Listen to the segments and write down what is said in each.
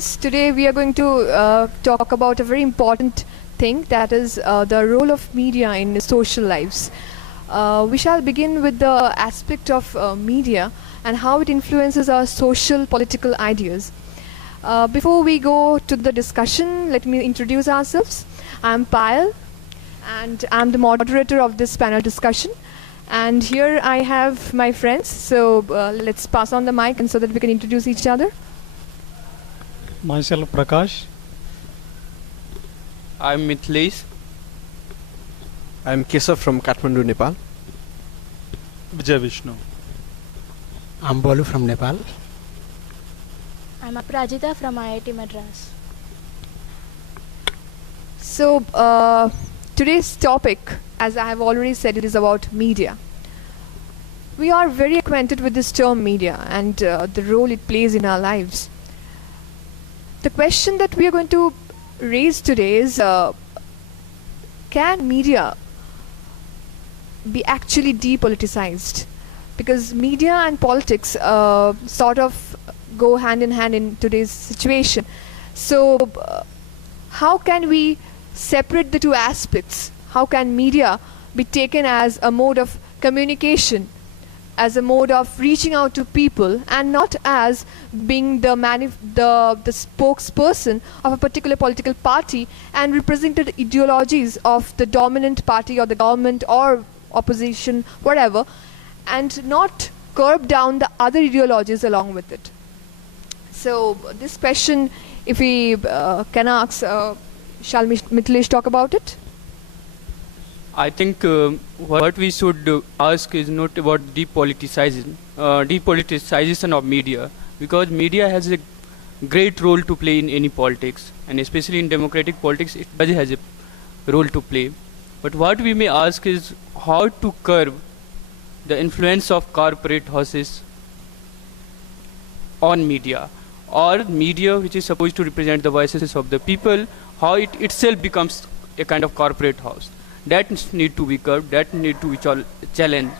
Today we are going to talk about a very important thing, that is the role of media in social lives. We shall begin with the aspect of media and how it influences our social political ideas. Before we go to the discussion, let me introduce ourselves. I'm Payal and I'm the moderator of this panel discussion. And here I have my friends, so let's pass on the mic and so that we can introduce each other. Myself Prakash. I'm Mithilesh. I'm Keshav from Kathmandu, Nepal. Vijay Vishnu. I'm Bolu from Nepal. I'm Aprajita from IIT Madras. So today's topic, as I have already said, it is about media. We are very acquainted with this term media and the role it plays in our lives. The question that we are going to raise today is, can media be actually depoliticized? Because media and politics sort of go hand in hand in today's situation. So how can we separate the two aspects? How can media be taken as a mode of communication, as a mode of reaching out to people, and not as being the spokesperson of a particular political party and represented ideologies of the dominant party or the government or opposition, whatever, and not curb down the other ideologies along with it? So this question, if we can ask, shall Mithilesh talk about it? I think what we should ask is not about depoliticization of media, because media has a great role to play in any politics, and especially in democratic politics it does has a role to play. But what we may ask is how to curb the influence of corporate houses on media, or media which is supposed to represent the voices of the people, how it itself becomes a kind of corporate house. That need to be curbed, that need to be challenged.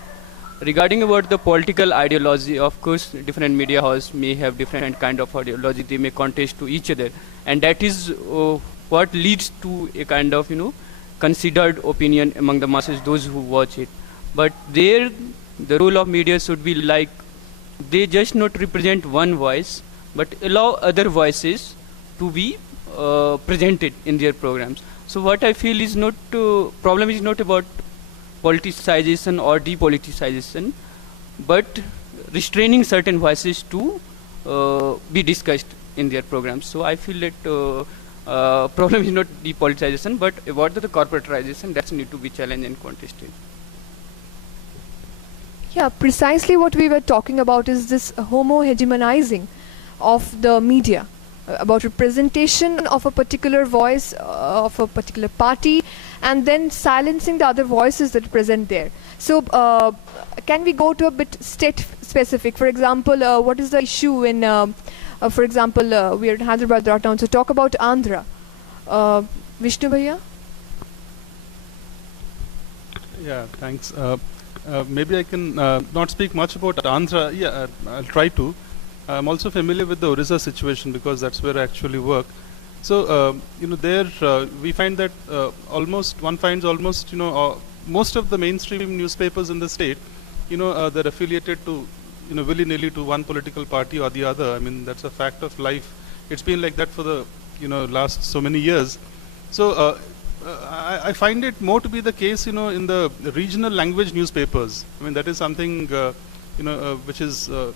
Regarding about the political ideology, of course different media houses may have different kind of ideology, they may contest to each other, and that is what leads to a kind of considered opinion among the masses, those who watch it. But there the role of media should be like, they just not represent one voice but allow other voices to be presented in their programs. So what I feel is not problem is not about politicization or depoliticization, but restraining certain voices to be discussed in their programs. So I feel that problem is not depoliticization, but about the corporatization that need to be challenged and contested. Yeah, precisely what we were talking about is this homo-hegemonizing of the media, about representation of a particular voice of a particular party, and then silencing the other voices that present there. So can we go to a bit state specific? For example, what is the issue in, for example, we are in Hyderabad right now, so talk about Andhra. Vishnu Bhaiya? Yeah, thanks. Maybe I can not speak much about Andhra. Yeah, I'll try to. I'm also familiar with the Orissa situation because that's where I actually work. So, there we find that one finds almost, most of the mainstream newspapers in the state, they're affiliated to, willy-nilly to one political party or the other. I mean, that's a fact of life. It's been like that for the, last so many years. So, I find it more to be the case, in the regional language newspapers. I mean, that is something, which is a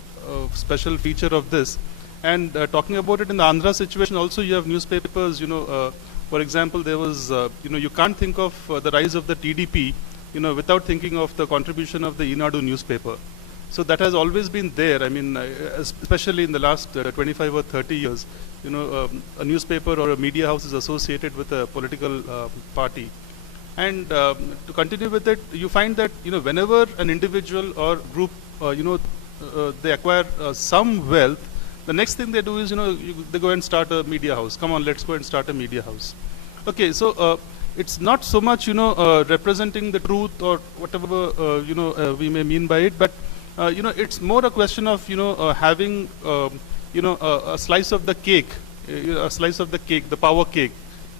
special feature of this. And talking about it in the Andhra situation also, you have newspapers, for example, there was, you can't think of the rise of the TDP, without thinking of the contribution of the Enadu newspaper. So that has always been there. I mean, especially in the last 25 or 30 years, a newspaper or a media house is associated with a political party. And to continue with it, you find that, whenever an individual or group, they acquire some wealth, the next thing they do is, they go and start a media house. Come on, let's go and start a media house. Okay, so it's not so much, representing the truth or whatever, we may mean by it, but, it's more a question of, having, a slice of the cake a slice of the cake, the power cake,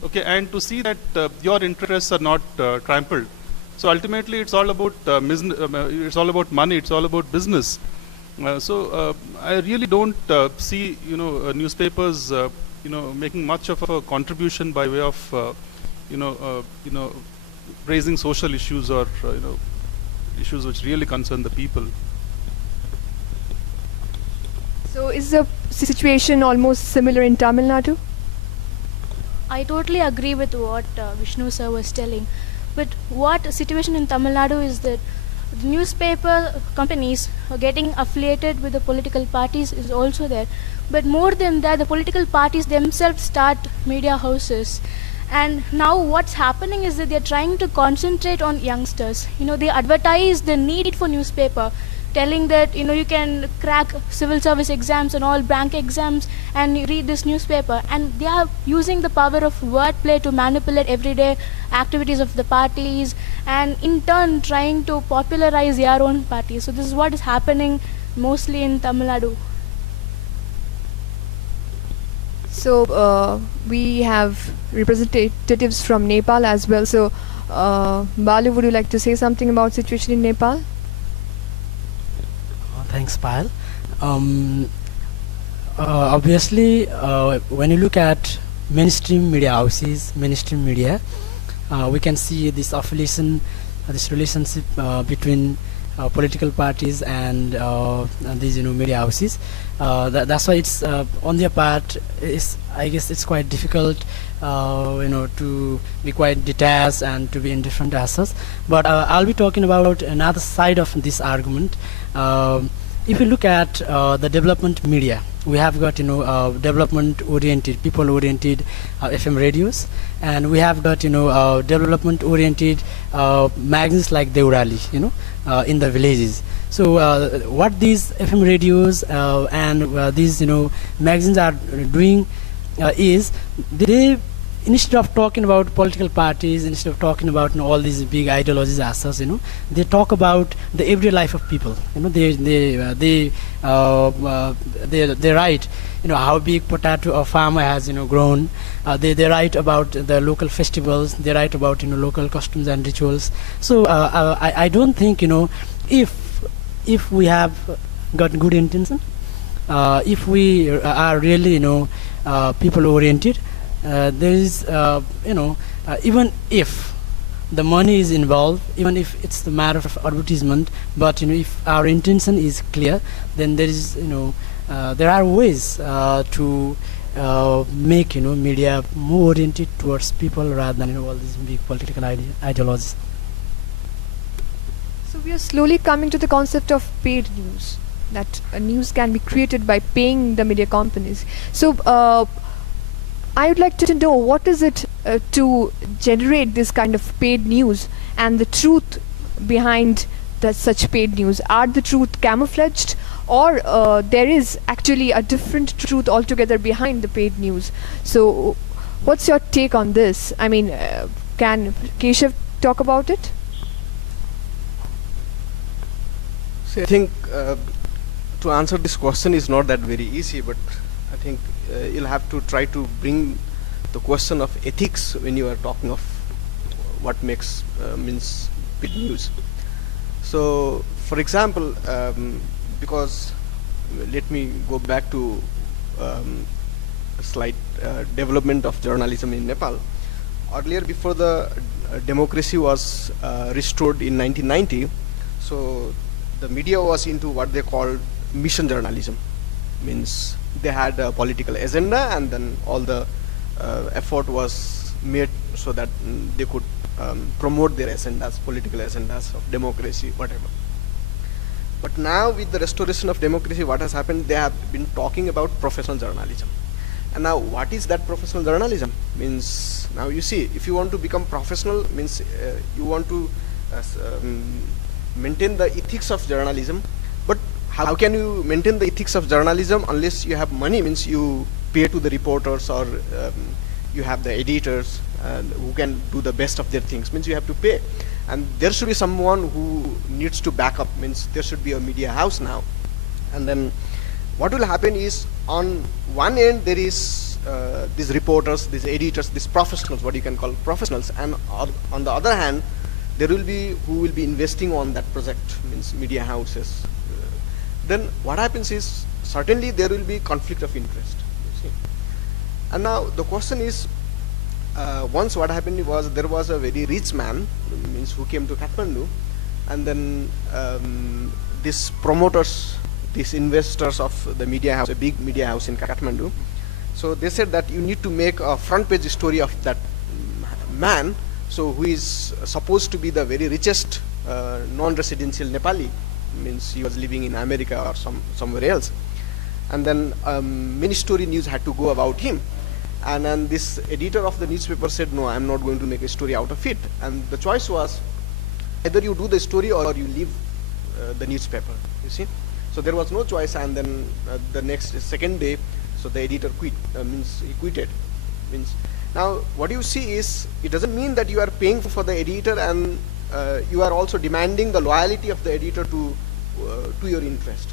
okay, and to see that your interests are not trampled. So ultimately, it's all about it's all about money, it's all about business. So I really don't see, newspapers, making much of a contribution by way of, raising social issues or issues which really concern the people. So is the situation almost similar in Tamil Nadu? I totally agree with what Vishnu sir was telling. But what situation in Tamil Nadu is that the newspaper companies are getting affiliated with the political parties is also there. But more than that, the political parties themselves start media houses. And now what's happening is that they're trying to concentrate on youngsters. They advertise the need for newspaper, telling that you can crack civil service exams and all bank exams and you read this newspaper, and they are using the power of wordplay to manipulate everyday activities of the parties and in turn trying to popularize their own party. So this is what is happening mostly in Tamil Nadu. So we have representatives from Nepal as well. So Balu, would you like to say something about situation in Nepal? Thanks, Payal. Obviously, when you look at mainstream media houses, mainstream media, we can see this affiliation, this relationship between political parties and these media houses. That's why it's on their part. I guess it's quite difficult, to be quite detached and to be indifferent as such. But I'll be talking about another side of this argument. If you look at the development media, we have got development-oriented, people-oriented FM radios, and we have got development-oriented magazines like Deurali, in the villages. So what these FM radios and these magazines are doing is they, instead of talking about political parties, instead of talking about all these big ideologies as such, they talk about the everyday life of people. They write, how big potato a farmer has grown. They write about the local festivals. They write about local customs and rituals. So I don't think if we have got good intention, if we are really people oriented. There is, even if the money is involved, even if it's the matter of advertisement, but if our intention is clear, then there is, there are ways to make media more oriented towards people rather than all these big political ideologies. So we are slowly coming to the concept of paid news, that a news can be created by paying the media companies. So I would like to know, what is it to generate this kind of paid news and the truth behind such paid news? Are the truth camouflaged, or there is actually a different truth altogether behind the paid news? So what's your take on this? I mean, can Keshav talk about it? See, I think to answer this question is not that very easy, but I think you'll have to try to bring the question of ethics when you are talking of what makes means big news. So, for example, because let me go back to a slight development of journalism in Nepal. Earlier, before the democracy was restored in 1990, so the media was into what they called mission journalism. Means they had a political agenda, and then all the effort was made so that they could promote their agendas, political agendas of democracy, whatever. But now with the restoration of democracy, what has happened, they have been talking about professional journalism. And now what is that professional journalism? Means now you see, if you want to become professional, means you want to maintain the ethics of journalism. But how can you maintain the ethics of journalism unless you have money? Means you pay to the reporters, or you have the editors who can do the best of their things. Means you have to pay, and there should be someone who needs to back up. Means there should be a media house now. And then what will happen is, on one end there is these reporters, these editors, these professionals, what you can call professionals, and on the other hand, there will be who will be investing on that project, means media houses. Then what happens is, certainly there will be conflict of interest. You see. And now the question is, once what happened was, there was a very rich man, means who came to Kathmandu, and then these promoters, these investors of the media house, a big media house in Kathmandu, so they said that you need to make a front page story of that man, so who is supposed to be the very richest non-residential Nepali, means he was living in America or somewhere else, and then many story news had to go about him. And then this editor of the newspaper said, no, I'm not going to make a story out of it. And the choice was, either you do the story or you leave the newspaper, you see. So there was no choice, and then the second day, so the editor quit, means he quitted. Means now what you see is, it doesn't mean that you are paying for the editor and you are also demanding the loyalty of the editor to your interest.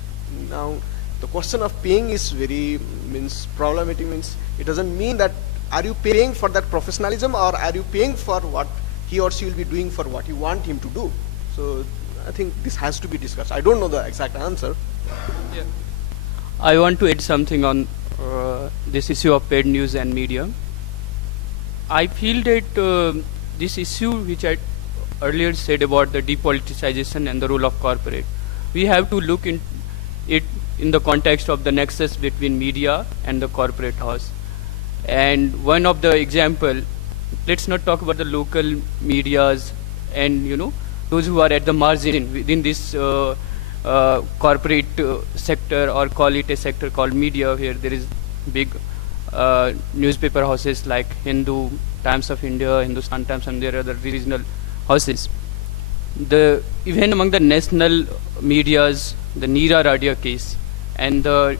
Now the question of paying is very problematic. Means it doesn't mean that are you paying for that professionalism, or are you paying for what he or she will be doing for what you want him to do. So I think this has to be discussed. I don't know the exact answer. Yeah. I want to add something on this issue of paid news and media. I feel that this issue which I earlier said about the depoliticization and the role of corporate, we have to look in it in the context of the nexus between media and the corporate house. And one of the example, let's not talk about the local medias and those who are at the margin within this corporate sector, or call it a sector called media, where there is big newspaper houses like Hindu, Times of India, Hindustan Times, and there are other regional houses. Even among the national medias, the Neera Radia case, and the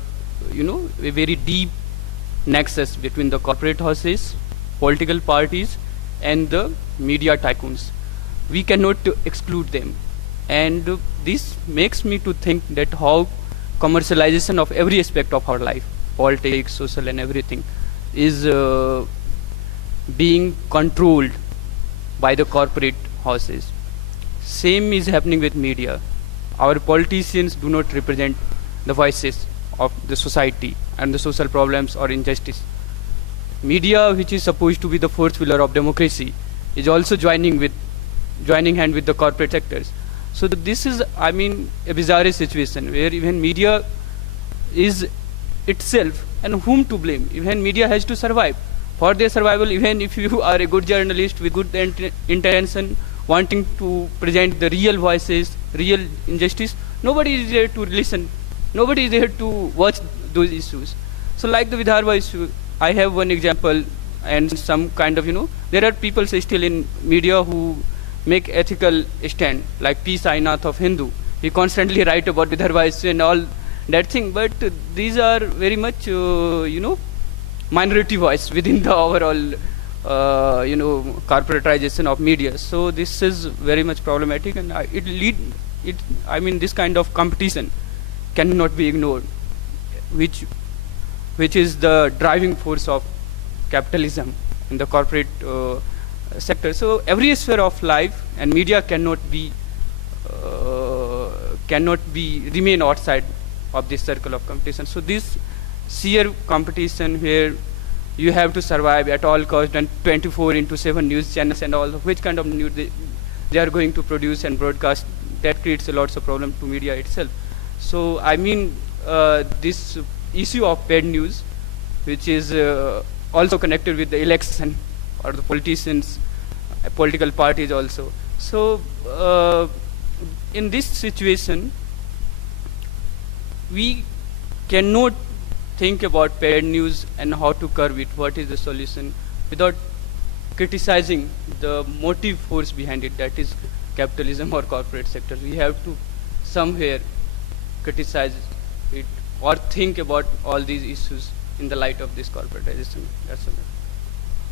a very deep nexus between the corporate houses, political parties, and the media tycoons. We cannot exclude them, and this makes me to think that how commercialization of every aspect of our life, politics, social, and everything, is being controlled by the corporate houses. Same is happening with media. Our politicians do not represent the voices of the society and the social problems or injustice. Media, which is supposed to be the fourth pillar of democracy, is also joining hand with the corporate sectors. So this is, a bizarre situation where even media is itself, and whom to blame? Even media has to survive. For their survival, even if you are a good journalist with good intention, wanting to present the real voices, real injustice, nobody is there to listen. Nobody is there to watch those issues. So like the Vidarbha issue, I have one example, and some kind of, there are people still in media who make ethical stand, like P. Sainath of Hindu. He constantly write about Vidarbha issue and all that thing, but these are very much, minority voice within the overall, corporatization of media. So this is very much problematic, and this kind of competition cannot be ignored, which is the driving force of capitalism in the corporate sector. So every sphere of life and media cannot remain outside of this circle of competition. So this sheer competition where you have to survive at all cost, and 24/7 news channels and all, which kind of news they are going to produce and broadcast, that creates a lots of problem to media itself. So this issue of paid news, which is also connected with the election or the politicians, political parties also. So in this situation, we cannot think about paid news and how to curb it, what is the solution, without criticizing the motive force behind it, that is capitalism or corporate sector. We have to somewhere criticize it or think about all these issues in the light of this corporatization. That's all.